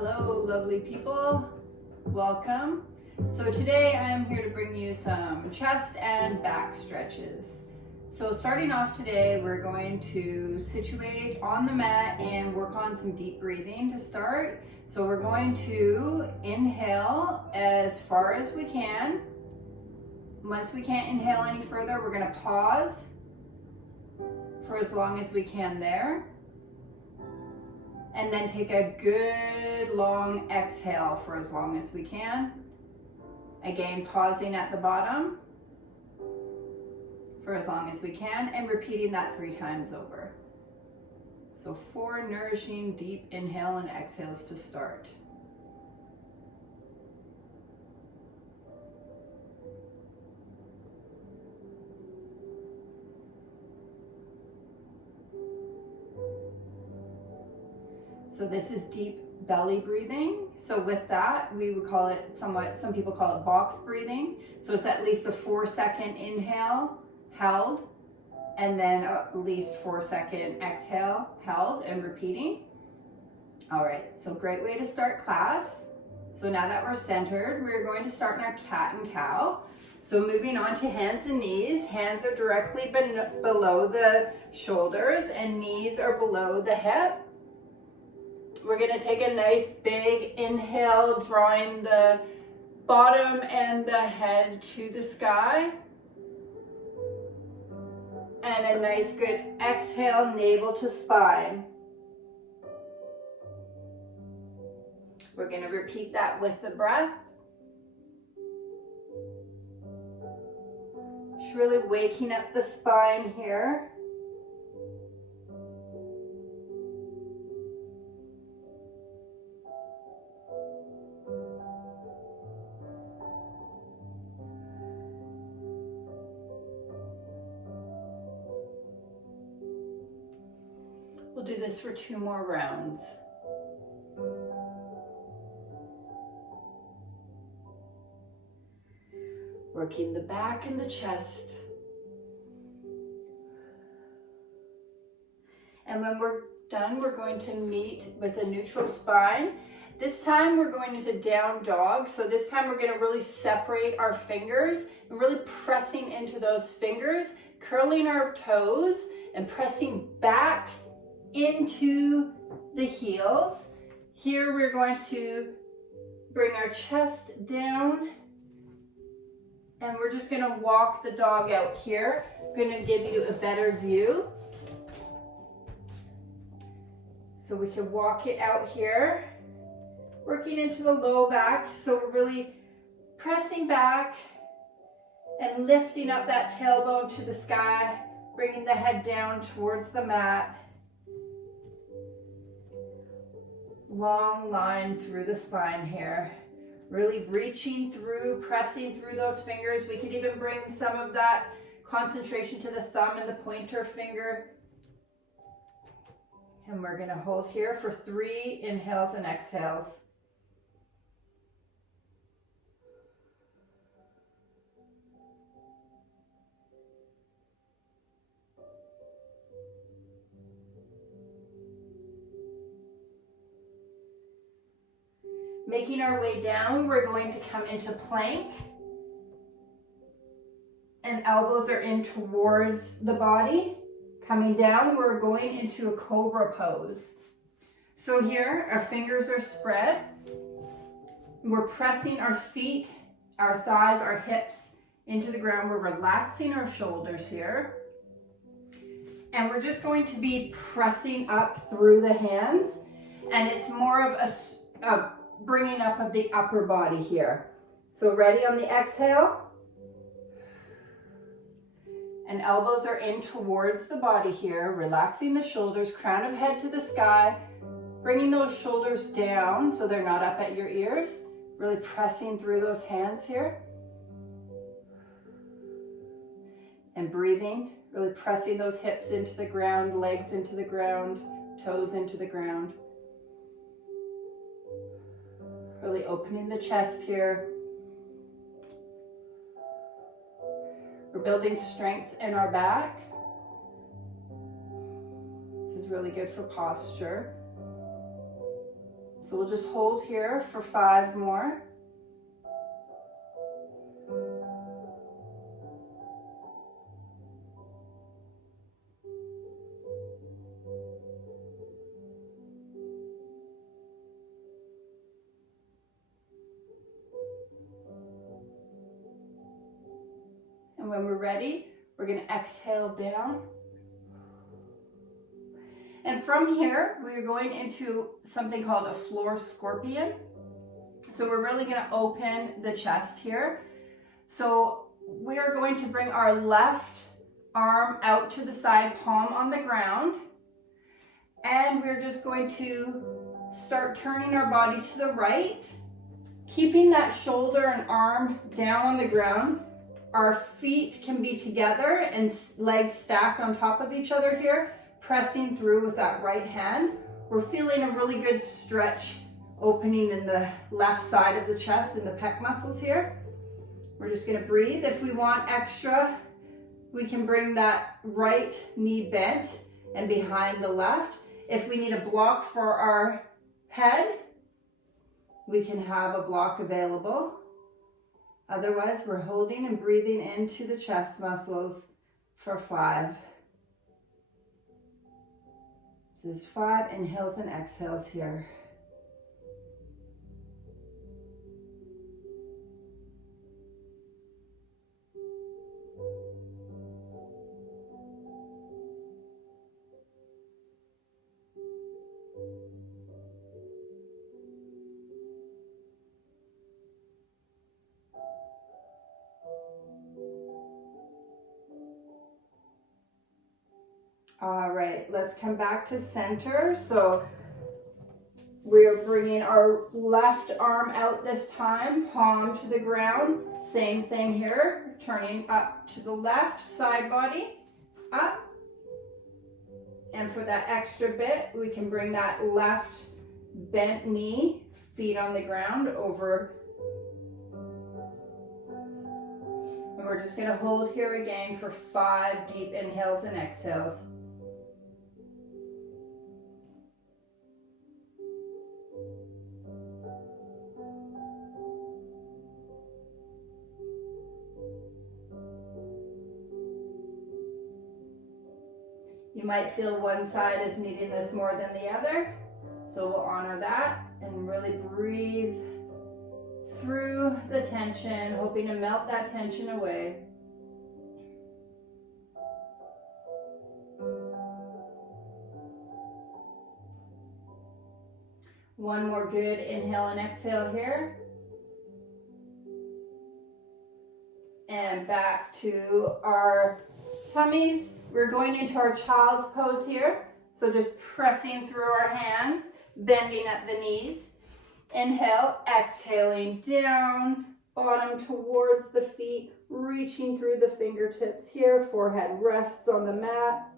Hello, lovely people. Welcome. So today I am here to bring you some chest and back stretches. So starting off today, we're going to situate on the mat and work on some deep breathing to start. So we're going to inhale as far as we can. Once we can't inhale any further, we're going to pause for as long as we can there. And then take a good long exhale for as long as we can. Again, pausing at the bottom for as long as we can and repeating that 3 times over. So 4 nourishing deep inhale and exhales to start. So this is deep belly breathing. So with that, we would call it some people call it box breathing. So it's at least a 4-second inhale, held, and then at least 4-second exhale, held, and repeating. All right, so great way to start class. So now that we're centered, we're going to start in our cat and cow. So moving on to hands and knees. Hands are directly below the shoulders and knees are below the hip. We're going to take a nice big inhale, drawing the bottom and the head to the sky. And a nice good exhale, navel to spine. We're going to repeat that with the breath. Just really waking up the spine here. We'll do this for 2 more rounds. Working the back and the chest. And when we're done, we're going to meet with a neutral spine. This time we're going into down dog. So this time we're going to really separate our fingers and really pressing into those fingers, curling our toes and pressing back into the heels. Here we're going to bring our chest down and we're just going to walk the dog out here. I'm going to give you a better view. So we can walk it out here, working into the low back. So we're really pressing back and lifting up that tailbone to the sky, bringing the head down towards the mat. Long line through the spine here. Really reaching through, pressing through those fingers. We could even bring some of that concentration to the thumb and the pointer finger. And we're going to hold here for 3 inhales and exhales. Making our way down, we're going to come into plank. And elbows are in towards the body. Coming down, we're going into a cobra pose. So here, our fingers are spread. We're pressing our feet, our thighs, our hips into the ground. We're relaxing our shoulders here. And we're just going to be pressing up through the hands. And it's more of a bringing up of the upper body here. So ready on the exhale. And elbows are in towards the body here, relaxing the shoulders, crown of head to the sky, bringing those shoulders down so they're not up at your ears, really pressing through those hands here. And breathing, really pressing those hips into the ground, legs into the ground, toes into the ground. Really opening the chest here. We're building strength in our back. This is really good for posture. So we'll just hold here for 5 more. And when we're ready, we're going to exhale down. And from here, we're going into something called a floor scorpion. So we're really going to open the chest here. So we are going to bring our left arm out to the side, palm on the ground. And we're just going to start turning our body to the right, keeping that shoulder and arm down on the ground. Our feet can be together and legs stacked on top of each other here, pressing through with that right hand. We're feeling a really good stretch opening in the left side of the chest and the pec muscles here. We're just going to breathe. If we want extra, we can bring that right knee bent and behind the left. If we need a block for our head, we can have a block available. Otherwise, we're holding and breathing into the chest muscles for 5. This is 5 inhales and exhales here. All right, let's come back to center. So we are bringing our left arm out this time, palm to the ground. Same thing here, turning up to the left side body, up. And for that extra bit, we can bring that left bent knee, feet on the ground over. And we're just gonna hold here again for 5 deep inhales and exhales. You might feel one side is needing this more than the other, so we'll honor that and really breathe through the tension, hoping to melt that tension away. One more good inhale and exhale here. And back to our tummies. We're going into our child's pose here. So just pressing through our hands, bending at the knees. Inhale, exhaling down, bottom towards the feet, reaching through the fingertips here. Forehead rests on the mat.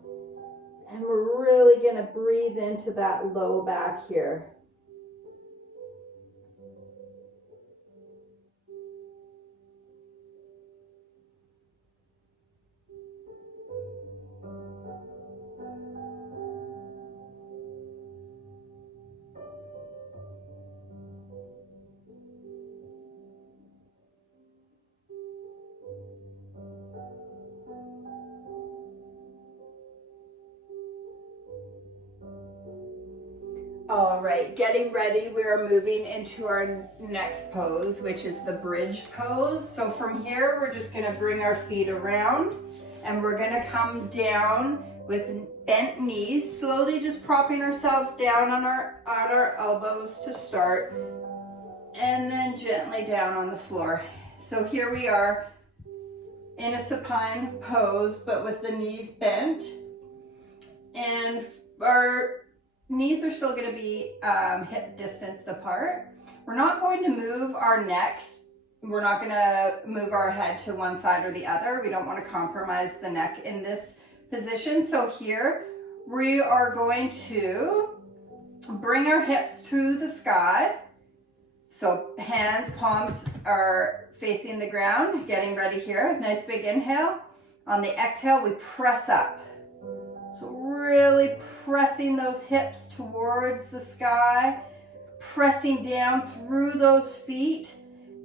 And we're really going to breathe into that low back here. All right, getting ready. We are moving into our next pose, which is the bridge pose. So from here, we're just gonna bring our feet around and we're gonna come down with bent knees, slowly just propping ourselves down on our elbows to start, and then gently down on the floor. So here we are in a supine pose, but with the knees bent, and our knees are still going to be hip distance apart. We're not going to move our neck. We're not going to move our head to one side or the other. We don't want to compromise the neck in this position. So here we are going to bring our hips to the sky. So hands, palms are facing the ground, getting ready here. Nice big inhale. On the exhale, we press up. So really pressing those hips towards the sky, pressing down through those feet,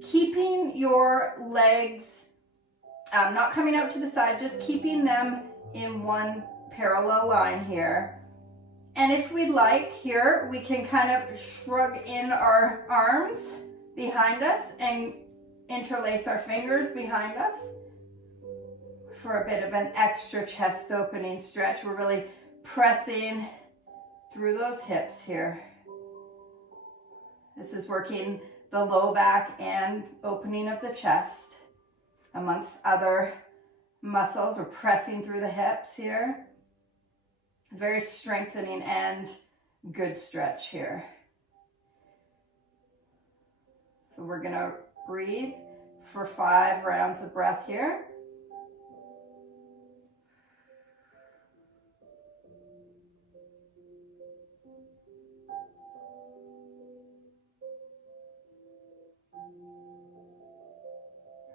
keeping your legs not coming out to the side, just keeping them in one parallel line here. And if we'd like here, we can kind of shrug in our arms behind us and interlace our fingers behind us for a bit of an extra chest opening stretch. We're really pressing through those hips here. This is working the low back and opening of the chest amongst other muscles. We're pressing through the hips here. Very strengthening and good stretch here. So we're gonna breathe for 5 rounds of breath here.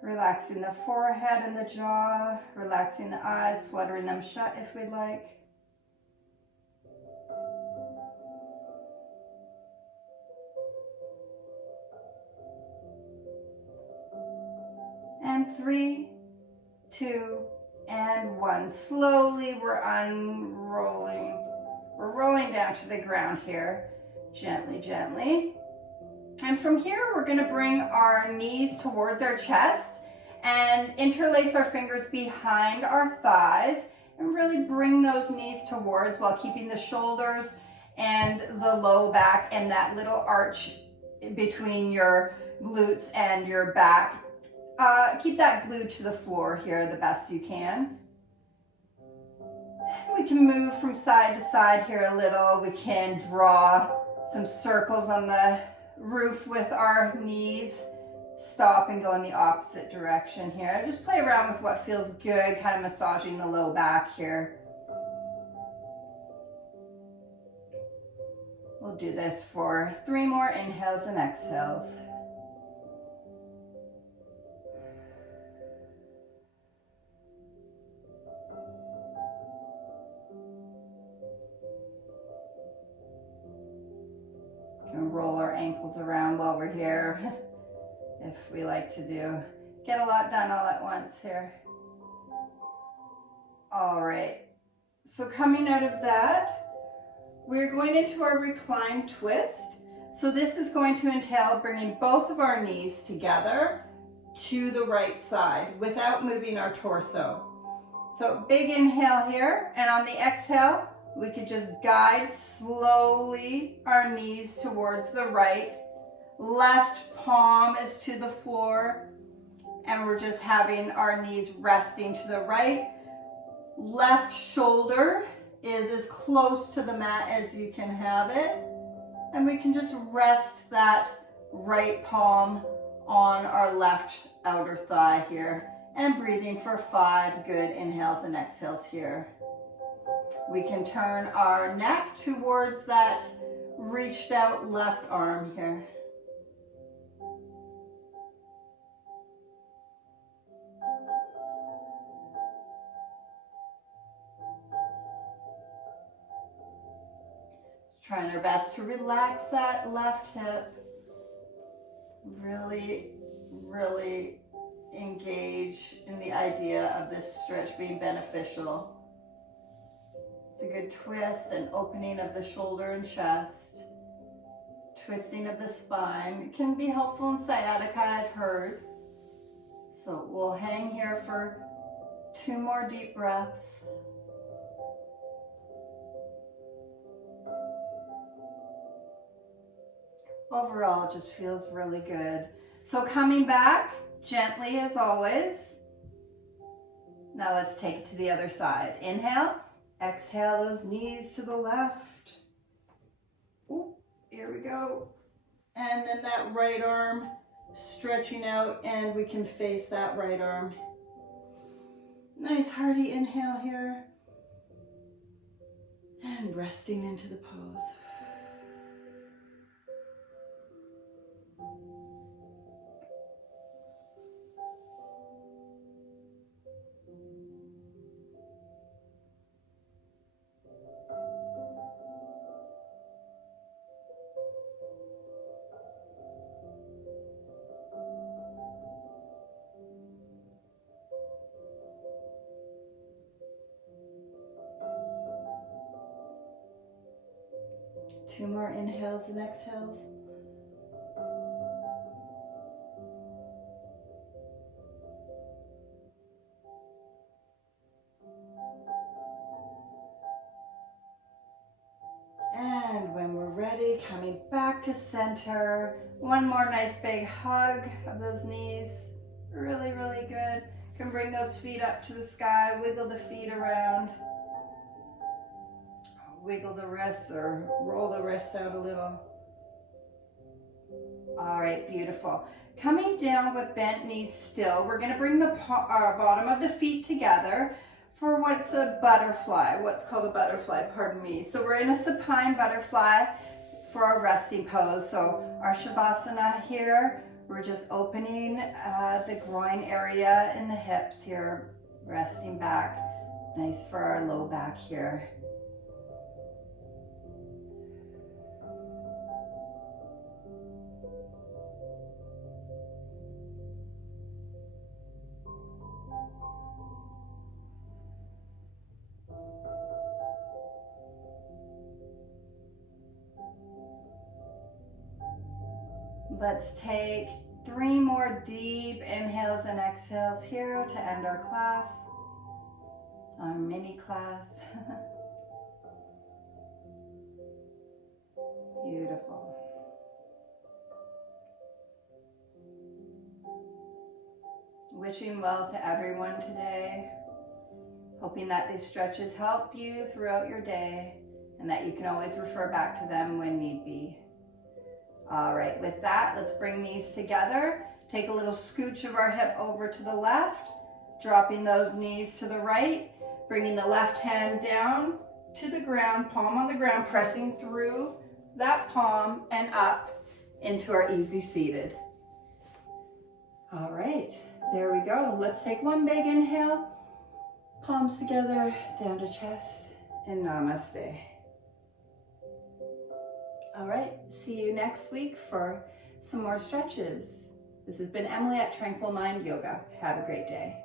Relaxing the forehead and the jaw, relaxing the eyes, fluttering them shut if we'd like. And 3, 2, and 1. Slowly we're unrolling. We're rolling down to the ground here, gently, gently. And from here, we're gonna bring our knees towards our chest and interlace our fingers behind our thighs and really bring those knees towards while keeping the shoulders and the low back and that little arch between your glutes and your back. Keep that glued to the floor here the best you can. We can move from side to side here a little. We can draw some circles on the roof with our knees. Stop and go in the opposite direction here. Just play around with what feels good, kind of massaging the low back here. We'll do this for 3 more inhales and exhales. Roll our ankles around while we're here, if we like to do. Get a lot done all at once here. All right, so coming out of that, we're going into our reclined twist. So this is going to entail bringing both of our knees together to the right side without moving our torso. So big inhale here, and on the exhale, we could just guide slowly our knees towards the right. Left palm is to the floor, and we're just having our knees resting to the right. Left shoulder is as close to the mat as you can have it. And we can just rest that right palm on our left outer thigh here. And breathing for 5 good inhales and exhales here. We can turn our neck towards that reached out left arm here. Trying our best to relax that left hip. Really, really engage in the idea of this stretch being beneficial. It's a good twist and opening of the shoulder and chest. Twisting of the spine. It can be helpful in sciatica, I've heard. So we'll hang here for 2 more deep breaths. Overall, it just feels really good. So coming back gently as always. Now let's take it to the other side. Inhale, exhale those knees to the left. Ooh, here we go. And then that right arm stretching out, and we can face that right arm. Nice hearty inhale here. And resting into the pose. 2 more inhales and exhales. And when we're ready, coming back to center. One more nice big hug of those knees. Really, really good. You can bring those feet up to the sky, wiggle the feet around. Wiggle the wrists or roll the wrists out a little. All right, beautiful. Coming down with bent knees still, we're gonna bring the bottom of the feet together for what's a butterfly, what's called a butterfly, pardon me. So we're in a supine butterfly for our resting pose. So our Shavasana here, we're just opening the groin area in the hips here, resting back. Nice for our low back here. Let's take 3 more deep inhales and exhales here to end our class, our mini class. Beautiful. Wishing well to everyone today. Hoping that these stretches help you throughout your day and that you can always refer back to them when need be. All right, with that, let's bring these together. Take a little scooch of our hip over to the left, dropping those knees to the right, bringing the left hand down to the ground, palm on the ground, pressing through that palm and up into our easy seated. All right, there we go. Let's take one big inhale, palms together, down to chest, and namaste. All right, see you next week for some more stretches. This has been Emily at Tranquil Mind Yoga. Have a great day.